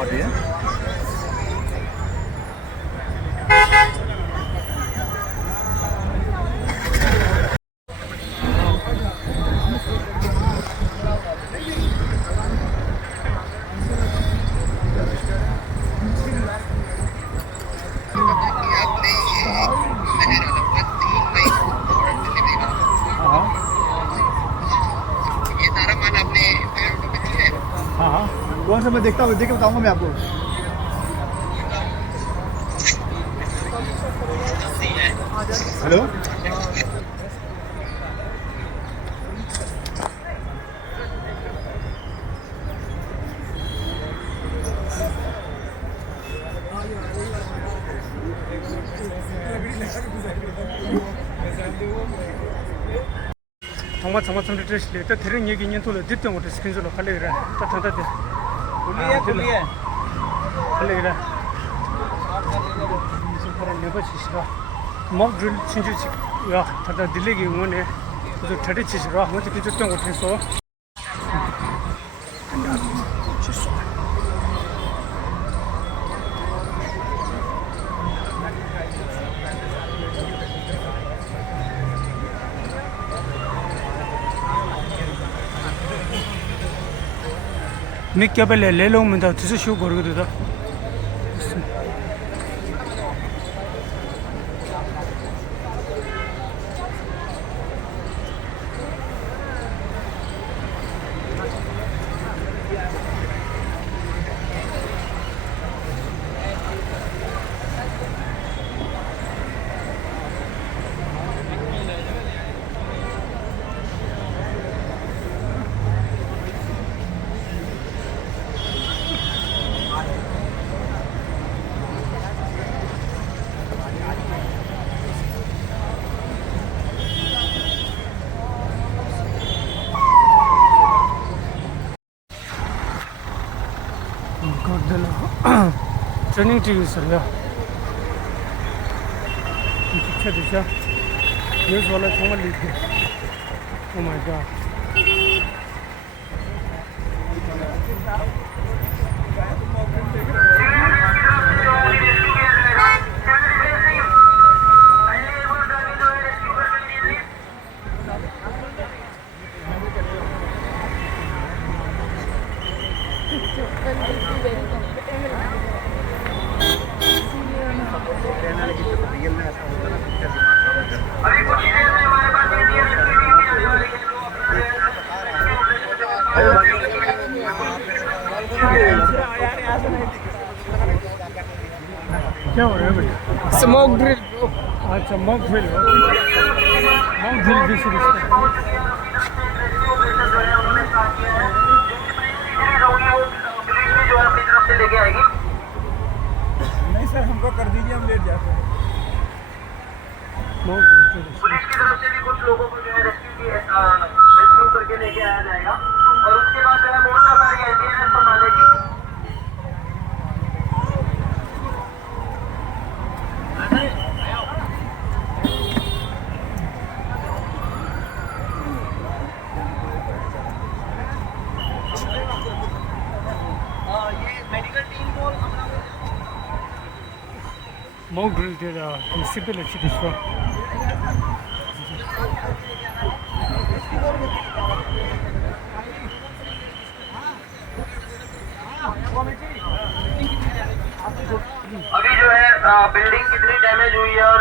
और ये हाँ हाँ कौन सा मैं देखता हूँ, देख के बताऊंगा मैं आपको। हेलो 정말 ड्रेस ले तो थेरे ये गिन तो ले दित्ते मोटे स्क्रीन जो खाली रहा तो ठंडा दे खुली है खाली रहा सुपर लेबर छिसरा मॉक ड्रिल छिंजु या ठंडा दिल्ली की उन्होंने जो ठंडे छिसरा मुझे कुछ तो मोटे सो मैं क्या पहले ले लो मैं तो तुझे शो करूँगा तो ट्रेनिंग टीवी सर या पीछे दिशा न्यूज़ वाला समझ लीजिए ओह माय गॉड अभी कुछ ही देर में हमारे पास इंडियन रेस्क्यू टीम भी आने वाली है जो अपना क्या हो रहा है बेटा स्मोक ड्रिल अच्छा मॉक ड्रिल भी शुरू लेके आएगी। नहीं सर हमको कर दीजिए, हम लेट जाते हैं। पुलिस की तरफ से भी कुछ लोगों को जो है रेस्क्यू करके लेके आया जाएगा और उसके बाद जो है मोर्चा सारी एनडीआरएफ संभालेगी। मॉक ड्रिल did principal अच्छी दिशा अभी जो है बिल्डिंग कितनी डैमेज हुई है और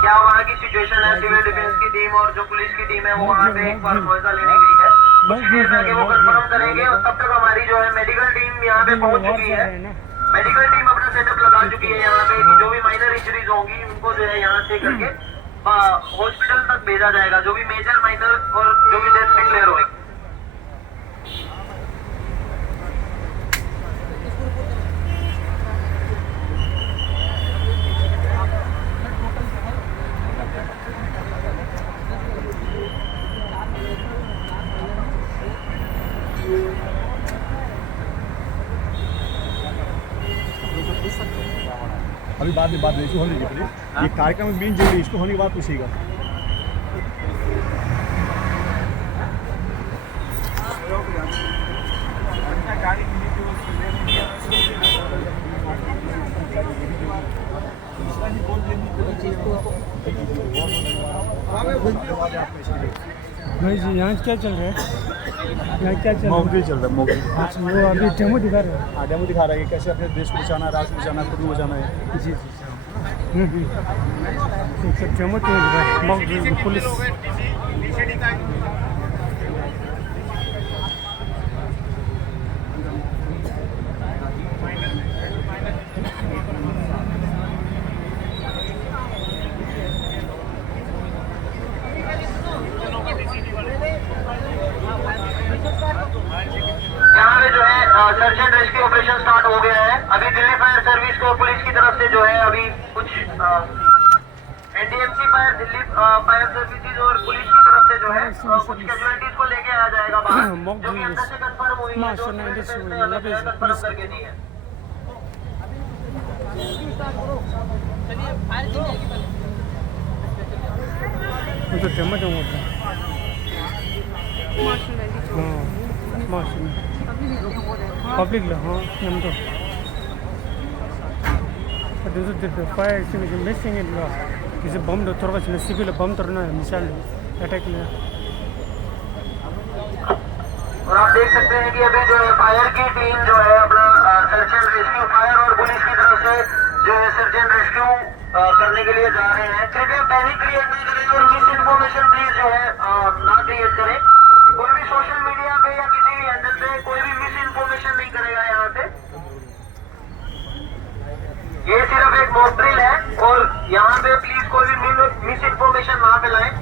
क्या वहाँ की सिचुएशन है, सिविल डिफेंस की टीम और जो पुलिस की टीम है वो वहाँ पे एक बार मुआवजा लेने गई है। कुछ देर में आगे वो कंफर्म करेंगे और तब तक हमारी जो है मेडिकल टीम यहाँ पे पहुँच चुकी है। मेडिकल टीम अपना सेटअप लगा चुकी है यहाँ पे कि जो भी माइनर इंजरीज होंगी उनको जो है यहाँ से करके हॉस्पिटल तक भेजा जाएगा, जो भी मेजर माइनर और जो भी डेथ डिक्लेयर होगी। अभी बाद में बात नहीं, इसको होने दीजिए प्लीज। ये कार्यक्रम मेन जरूरी, इसको होने के बाद पूछिएगा। गाड़ी मिली थी धन्यवाद है आपका इसके लिए। भाई जी यहाँ क्या चल रहा है? यहाँ क्या चल रहा मॉक ड्रिल चल रहा है, मॉक ड्रिल। है? अच्छा, वो अभी डेमो दिखा रहे हैं। हाँ, डेमो दिखा रहा है कि कैसे अपने देश को बचाना है, राष्ट्र को बचाना है, खुद को बचाना है। जी जी तो डेमो तो दिखा रहे हैं, मॉक ड्रिल पुलिस। यहाँ पे जो है search and rescue operation start हो गया है। अभी दिल्ली फायर सर्विस को पुलिस की तरफ से जो है अभी कुछ NDMC fire, Delhi fire services और पुलिस की तरफ से जो है कुछ कैजुअलिटीज को लेके आया जाएगा बाहर, जो कि अंदर से कंफर्म हुई है, जो कंफर्म करके दी है। वो तो डेमो डेमो होता है। हाँ मार्शल पब्लिक ला हाँ नंबर ಅದು ಫೈರ್ ಎಕ್ಸ್ಟಿಂಗ್ವಿಷರ್ ಮಿಸ್ಸಿಂಗ್ ಇಲ್ಲ किसी बम दो थोड़ा सा सिविल बम तोड़ना है मिसाल अटैक लिया। और आप देख सकते हैं कि अभी जो है फायर की टीम जो है अपना सर्च एंड रेस्क्यू, फायर और पुलिस की तरफ से जो है सर्च एंड रेस्क्यू करने के लिए जा रहे हैं। कृपया पैनिक क्रिएट नहीं करें और मिस इन्फॉर्मेशन प्लीज जो है ना क्रिएट करें। कोई भी सोशल मीडिया पे या किसी भी हैंडल पे कोई भी मिस इन्फॉर्मेशन नहीं करेगा यहाँ पे। ये सिर्फ एक मॉक ड्रिल है और यहाँ पे प्लीज कोई भी मिस इन्फॉर्मेशन ना फैलाएं।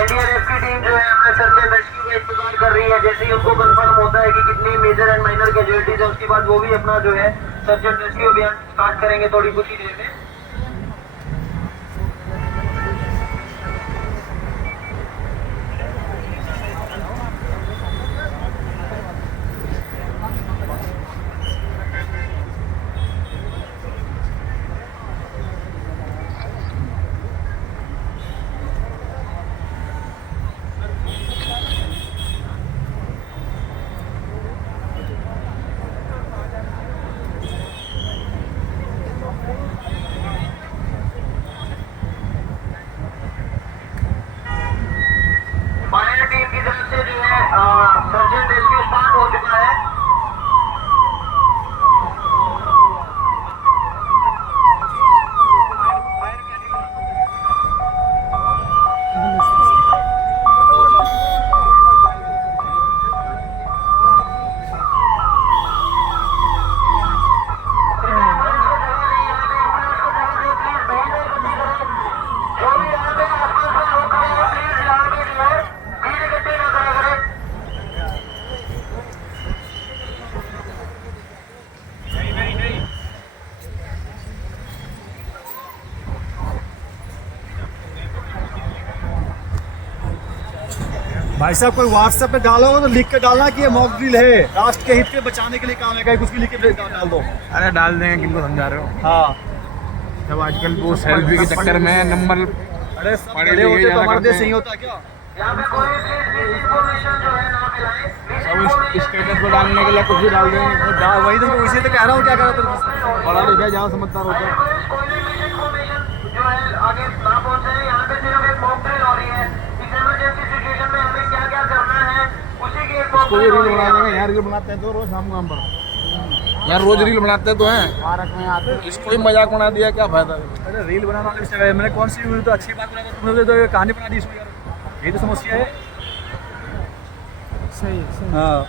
एनडीआरएफ की टीम जो है अपने सर्च एंड रेस्क्यू का इंतजार कर रही है। जैसे ही उनको कंफर्म होता है कि कितनी मेजर एंड माइनर कैजुअलिटीज है, उसके बाद वो भी अपना जो है सर्च एंड रेस्क्यू अभियान स्टार्ट करेंगे थोड़ी कुछ ही देर में। फायर टीम की तरफ से जो है सर्च एंड रेस्क्यू स्टार्ट हो चुका है। जो भी यहाँ पे आसपास में लोग खड़े हैं प्लीज यहाँ पे जो है भीड़ इकट्ठी ना करा करें। भाई साहब कोई व्हाट्सएप पे डालोगे तो लिख के डालना कि ये मॉक ड्रिल है, राष्ट्र के हित के बचाने के लिए काम है, कहीं कुछ भी लिख के डाल दो। अरे डाल देंगे, किनको समझा रहे हो? हाँ, जब आजकल वो सेल्फी के चक्कर में नंबर अरे सब पढ़े बड़े लिखे होते तो ज्यादा हमारे करते देश हैं। नहीं होता क्या? यहाँ पे कोई भी मिस इन्फॉर्मेशन जो है ना फैलाएं। मिस अब इन्फॉर्मेशन स्टेटस पर डालने के लिए कुछ भी डाल देंगे। वही तो इसी तो कह रहा हूँ, क्या कह रहा था? पढ़ा लिखा जहाँ समझदार होता है। कोई भी मिस इन्फॉर्मेशन जो है आगे ना पहुंचे। यहाँ पे सिर्फ एक मॉक ड्रिल हो रही है। इस इमरजेंसी सिचुएशन में हमें क्या क्या करना है उसी की एक मॉक कोई ड्रिल हो रील रही बना देंगे, है। यहाँ रील बनाते हैं तो रोज शाम काम पर यार रोज रील बनाते तो हैं। इसको ही मजाक बना दिया, क्या फायदा? अरे रील बनाने वाले विषय है, मैंने कौन सी रील तो अच्छी बात बना, तुमने तो कहानी बना दी इसमें यार, यही तो समस्या है। सही है सही है। हाँ,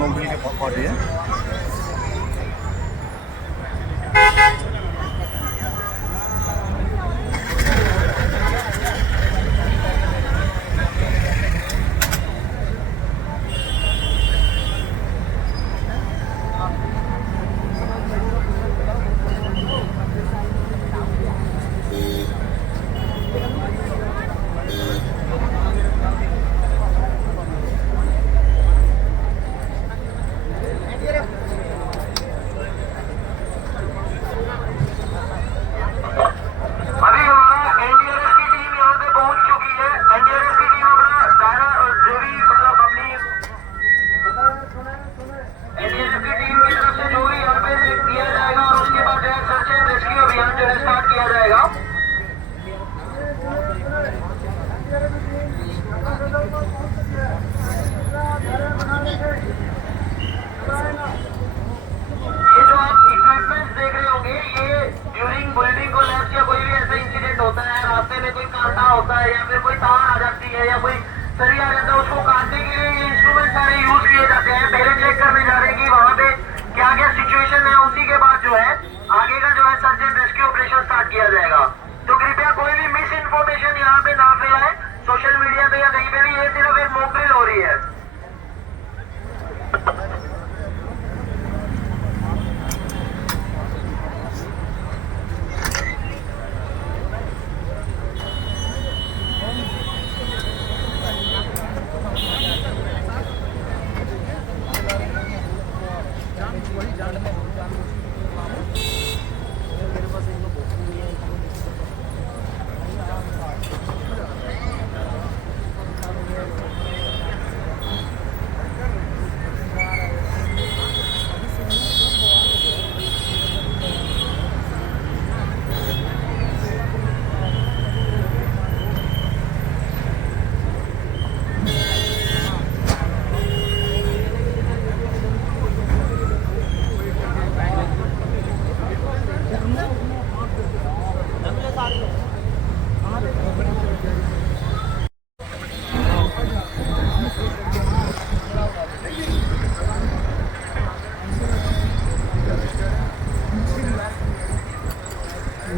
मॉक ड्रिल की पार्टी है। अभी हमारा एनडीआरएफ की टीम यहाँ पे पहुंच चुकी है। एनडीआरएफ की टीम अपना दायरा जो भी मतलब अपनी एनडीआरएफ की टीम की तरफ से जो भी यहाँ पे दिया जाएगा और उसके बाद जो है सर्च एंड रेस्क्यू अभियान जो है स्टार्ट किया जाएगा। ये जो आप इक्विपमेंट्स देख रहे होंगे ये ड्यूरिंग बिल्डिंग कोलैप्स या कोई भी ऐसा इंसिडेंट होता है, रास्ते में कोई कांटा होता है या फिर कोई तार आ जाती है या कोई सरी आ जाता है, उसको काटने के लिए ये इंस्ट्रूमेंट सारे यूज किए जाते हैं। पहले चेक करने जा रहे हैं कि वहाँ पे क्या क्या सिचुएशन है, उसी के बाद जो है आगे का जो है search and rescue operation start किया जाएगा। तो कृपया कोई भी मिस इन्फॉर्मेशन यहाँ पे ना फैलाए सोशल मीडिया पे या कहीं पे भी। ये सिर्फ एक मॉक ड्रिल हो रही है।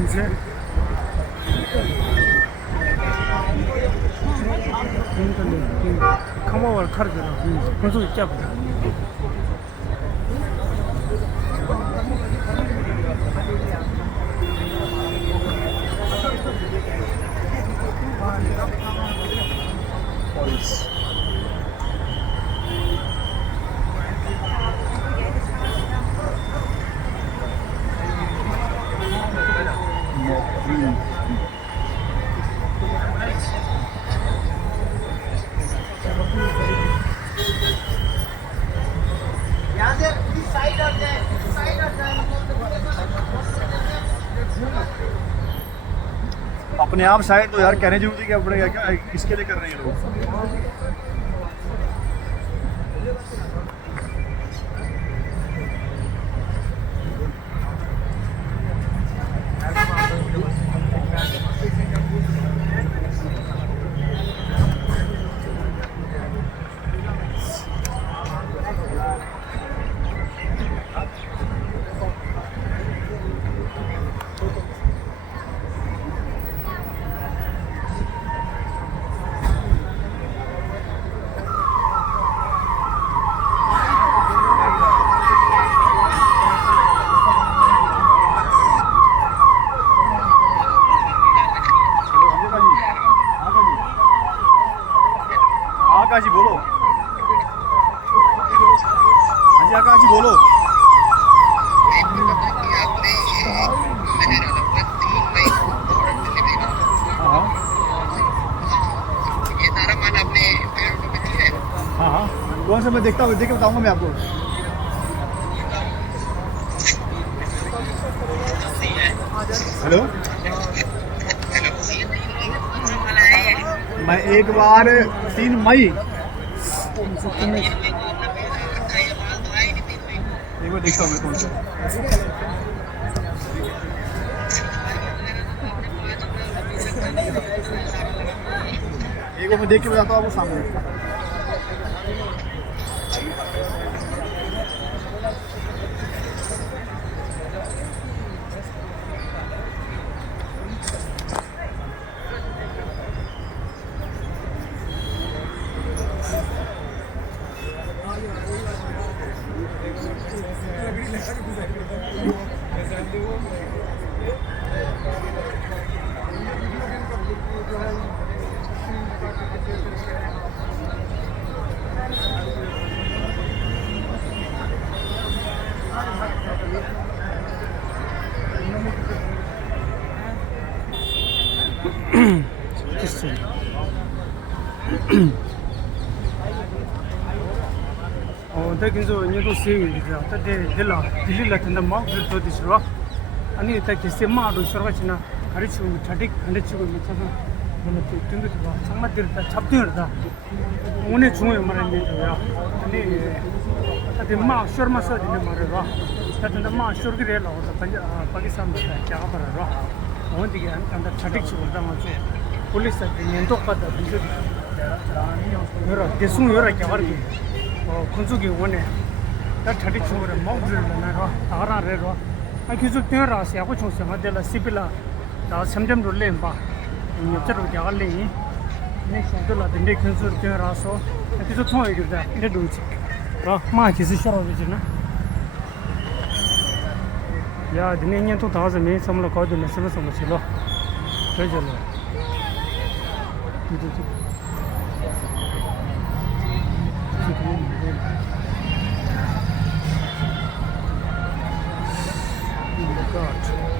이제 카마와 카르잖아. 벌써 있지 않나? अपने आप साइड तो यार कहने जरूरी क्या पड़ेगा, क्या किसके लिए कर रहे हैं ये लोग। आकाश जी बोलो। हाँ जी आकाश जी बोलो। हाँ हाँ कौन सा मैं देखता हूँ, देख के बताऊँगा मैं आपको। हेलो मैं एक बार 3 मई एक बार देखता हूँ मैं कौन सा। एक बार मैं देख के बताता हूँ आपको सामने। 근저 니도 세이죠. 근데 딜라 된다 막 그래도 되죠. 아니 딱 기세 마도 서가지나 가르치고 자식 가르치고 미쳐서 너무 등도 봐. 정말 다 잡들다. 오늘 중요해 말하는 거야. 아니 근데 마 셔마서 되는 말이야. 근데 마 셔그래 나와서 파키스탄 자가 봐라. 어디게 안다 자식 치고 당하죠. 폴리스 년도 갔다 비저 여러 대충 여러 개 가르기 군수기 원에 다 자리 주어를 먹으려 나가 알아래로 아 계속 되어라서 하고 총선 하들라 시빌라 다 점점 놀래 봐 옆으로 가갈래 네 손들라 데 군수 되어라서 계속 통하게 된다 이래 도지 마 계속 싫어 되지나 야 드네년 또 다서 매 섬을 거든 섬을 섬을 저절로 God.